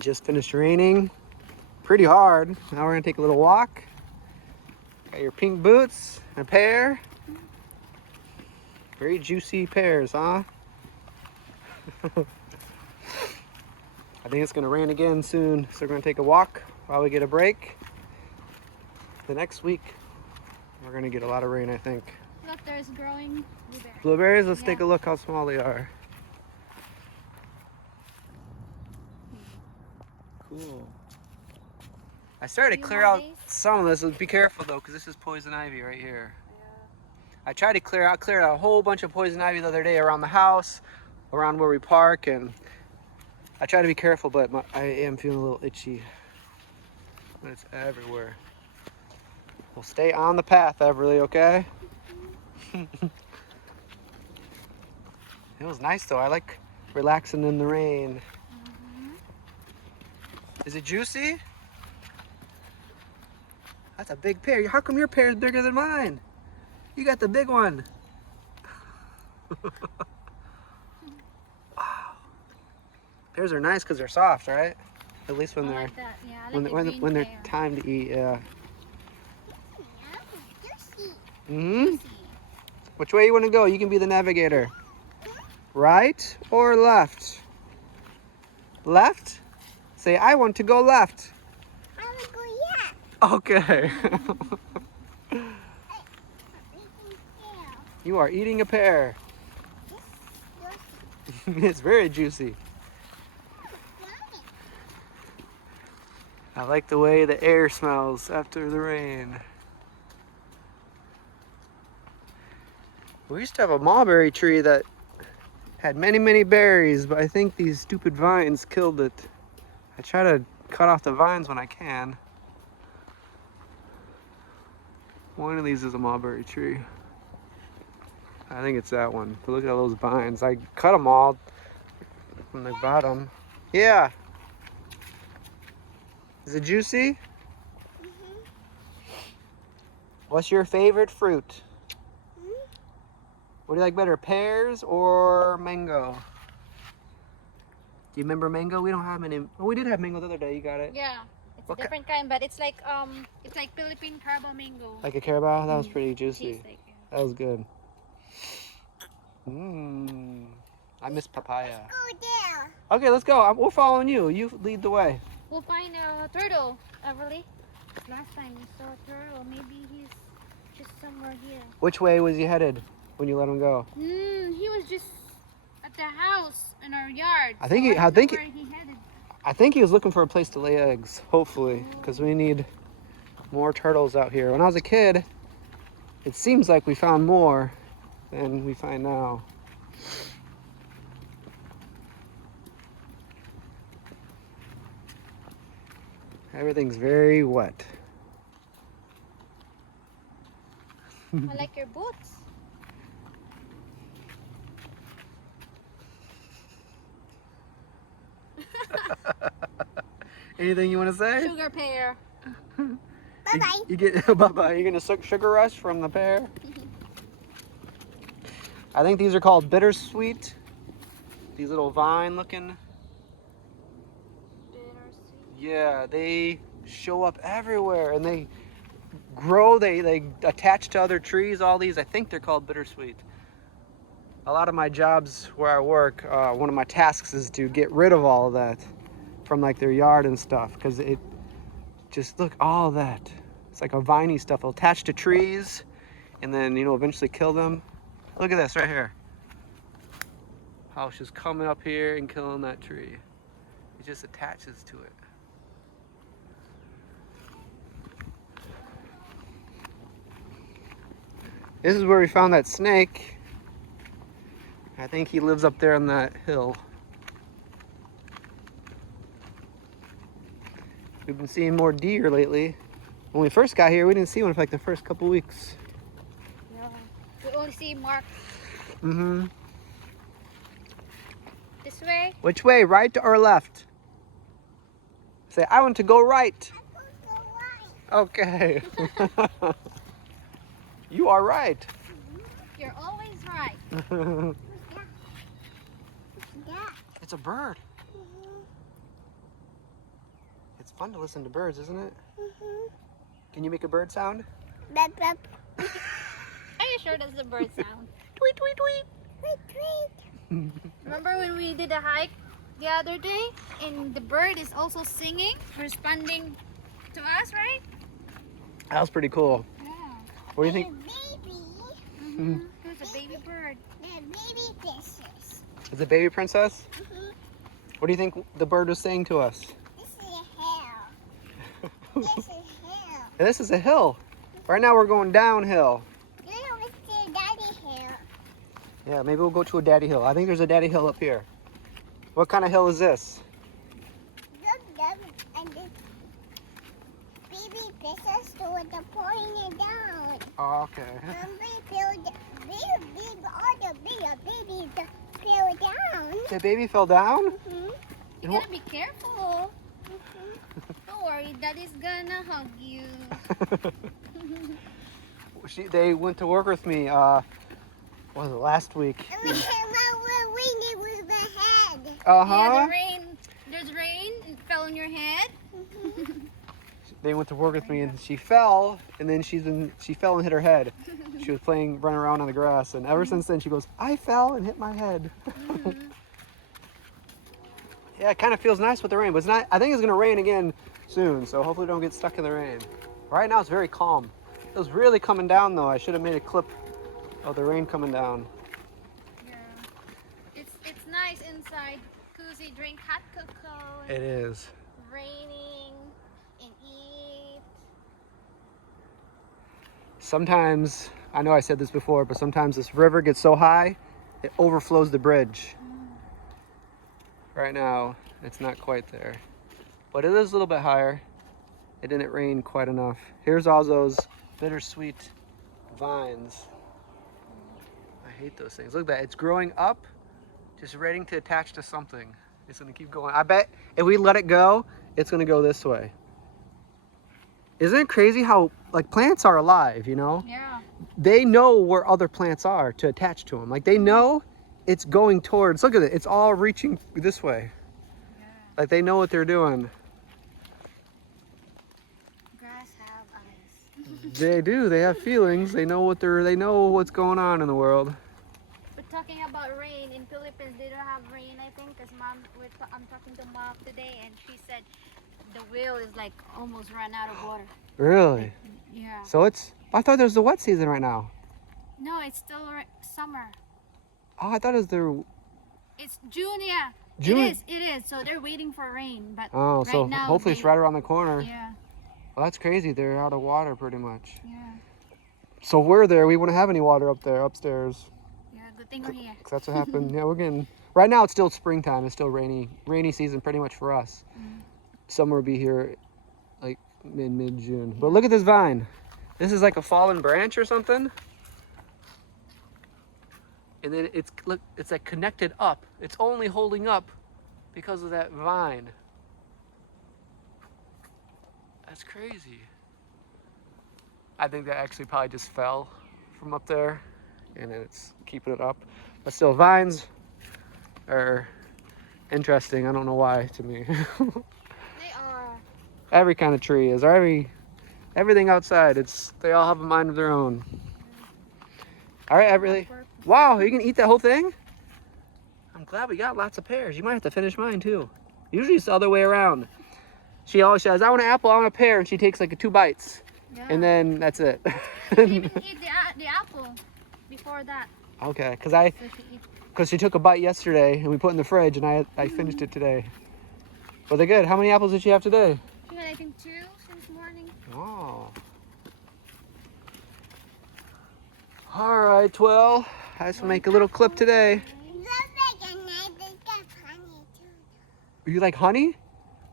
It just finished raining pretty hard. Now we're gonna take a little walk. Got your pink boots, a pear. Very juicy pears, huh? I think it's gonna rain again soon, so we're gonna take a walk while we get a break. The next week, we're gonna get a lot of rain, I think. Look, there's growing blueberries. Blueberries? Let's take a look how small they are. Cool. I started to clear out some of this. Be careful though, because this is poison ivy right here. Yeah. I tried to clear out a whole bunch of poison ivy the other day around the house, around where we park, and I try to be careful, but I am feeling a little itchy. But it's everywhere. We'll stay on the path, Everly, okay? It was nice though. I like relaxing in the rain. Is it juicy? That's a big pear. How come your pear is bigger than mine? You got the big one. Wow. Pears are nice because they're soft, right? At least when they're when they're time to eat. Yeah. Which way you want to go? You can be the navigator. Right or left? Left? Say, I want to go left. I want to go left. Okay. You are eating a pear. It's very juicy. I like the way the air smells after the rain. We used to have a mulberry tree that had many, many berries, but I think these stupid vines killed it. I try to cut off the vines when I can. One of these is a mulberry tree. I think it's that one. But look at all those vines. I cut them all from the bottom. Yeah. Is it juicy? What's your favorite fruit? What do you like better, pears or mango? Do you remember mango? We don't have any. Oh, we did have mango the other day. You got it? Yeah, it's a different kind, but it's like Philippine Carabao mango. Like a Carabao? That was pretty juicy. Tastes like it. That was good. I miss papaya. Let's go there. Okay, let's go. We're following you. You lead the way. We'll find a turtle, Everly. Last time we saw a turtle. Maybe he's just somewhere here. Which way was he headed when you let him go? He was just at the house in our yard. I think he was looking for a place to lay eggs, hopefully, because we need more turtles out here. When I was a kid, it seems like we found more than we find now. Everything's very wet. I like your boots. Anything you want to say? Sugar pear. Bye-bye. You get bye-bye. You're gonna sugar rush from the pear? I think these are called bittersweet. These little vine looking. Yeah, they show up everywhere and they grow, they attach to other trees, all these. I think they're called bittersweet. A lot of my jobs where I work, one of my tasks is to get rid of all of that from like their yard and stuff, because it just, look, all that. It's like a viney stuff. It'll attach to trees and then, you know, eventually kill them. Look at this right here. How it's just coming up here and killing that tree. It just attaches to it. This is where we found that snake. I think he lives up there on that hill. We've been seeing more deer lately. When we first got here, we didn't see one for like the first couple weeks. Yeah. We only see marks. This way? Which way, right or left? Say, I want to go right. I want to go right. Okay. You are right. You're always right. Who's that? Who's that? It's a bird. It's fun to listen to birds, isn't it? Mhm. Can you make a bird sound? Bep, bep. Are you sure that's the bird sound? Tweet, tweet, tweet. Tweet, tweet. Remember when we did a hike the other day and the bird is also singing, responding to us, right? That was pretty cool. Yeah. What do you think? Baby. Mm-hmm. It was a baby bird. The baby fishes. Is it baby princess? Mhm. What do you think the bird was saying to us? This is a hill. This is hill. This is a hill. Right now we're going downhill. You know what's the daddy hill? Yeah, maybe we'll go to a daddy hill. I think there's a daddy hill up here. What kind of hill is this? Look, and this baby fishes doing the pouring it down. Oh, okay. And we feel the big, all the bigger babies fell down. The baby fell down? Mhm. You gotta be careful. Don't worry, daddy's gonna hug you. They went to work with me, what was it, last week? And we were winning with the head. Uh-huh. Yeah, there's rain, it fell on your head. They went to work with me and she fell, and then she fell and hit her head. She was running around on the grass, and ever since then she goes, I fell and hit my head. Yeah, it kind of feels nice with the rain, but it's not. I think it's gonna rain again soon, so hopefully don't get stuck in the rain. Right now it's very calm. It was really coming down though. I should have made a clip of the rain coming down. Yeah. It's nice inside. Cozy, drink hot cocoa. It is. Raining and eat. Sometimes, I know I said this before, but sometimes this river gets so high, it overflows the bridge. Right now, it's not quite there, but it is a little bit higher. It didn't rain quite enough. Here's all those bittersweet vines. I hate those things. Look at that, it's growing up, just waiting to attach to something. It's gonna keep going. I bet if we let it go, it's gonna go this way. Isn't it crazy how, like, plants are alive, you know? Yeah. They know where other plants are to attach to them. Like, they know it's going towards, look at it, it's all reaching this way. Yeah. Like, they know what they're doing. Grass have eyes. They do, they have feelings. They know they know what's going on in the world. But talking about rain, in Philippines they don't have rain, I think, because I'm talking to mom today and she said the wheel is like almost run out of water. Really? Yeah. So I thought there was the wet season right now. No, it's still summer. Oh, I thought it was It's June, yeah. June? It is. So they're waiting for rain, but Oh, right so now hopefully it's right around the corner. Yeah, Well, that's crazy. They're out of water pretty much. yeah, So we're there. We wouldn't have any water up there, upstairs. yeah. Good thing we're here. 'Cause that's what happened. Yeah, we're getting. Right now it's still springtime. It's still rainy season pretty much for us. Summer will be here, like mid June. But look at this vine. This is like a fallen branch or something. And then it's like connected up. It's only holding up because of that vine. That's crazy. I think that actually probably just fell from up there, and then it's keeping it up. But still, vines are interesting. I don't know why to me. They are. Every kind of tree is, or everything outside. They all have a mind of their own. All right, wow, you can eat that whole thing? I'm glad we got lots of pears. You might have to finish mine too. Usually it's the other way around. She always says, I want an apple, I want a pear, and she takes like 2 bites. Yeah. And then that's it. She even eat the apple before that. Okay, So she eat. because she took a bite yesterday and we put it in the fridge, and I finished it today. But they're good. How many apples did she have today? She had I think 2 since morning. Oh. All right, well, I just make a little clip today. You like honey?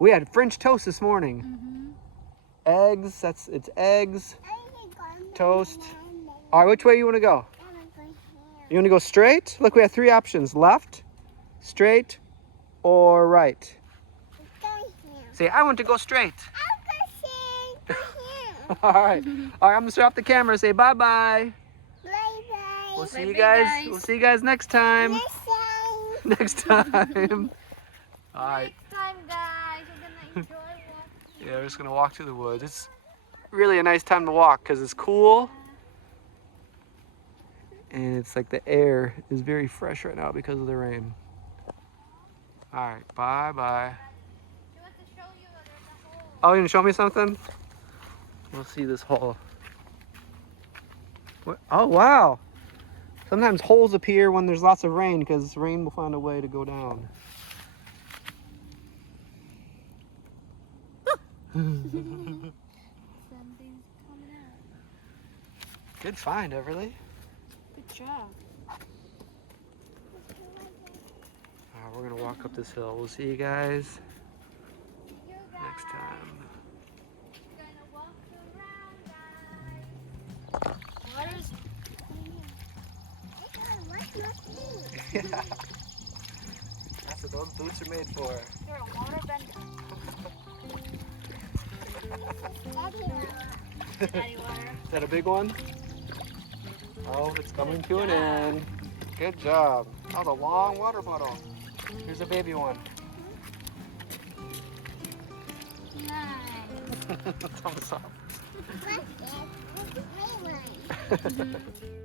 We had French toast this morning. Eggs, it's eggs, toast. All right, which way you want to go? You want to go straight? Look, we have 3 options: left, straight, or right. Say, I want to go straight. All right. All right, I'm gonna start off the camera. Say bye-bye. We'll see you guys. We'll see you guys next time. Next time. All right. Next time, guys, we're gonna enjoy watching. Yeah, we're just gonna walk through the woods. It's really a nice time to walk because it's cool. And it's like the air is very fresh right now because of the rain. All right, bye-bye. She wants to show you there's a hole. Oh, you gonna show me something? We'll see this hole. What? Oh, wow. Sometimes holes appear when there's lots of rain because rain will find a way to go down. Something's coming out. Good find, Everly. Good job. We're gonna walk up this hill. We'll see you guys next time. Gonna walk around, guys. Water's Yeah. That's what those boots are made for. You're a water bender. Daddy water. Is that a big one? Oh, it's coming to an end. Good job. That was a long water bottle. Here's a baby one. Nice. Thumbs up. What's this? What's the green one?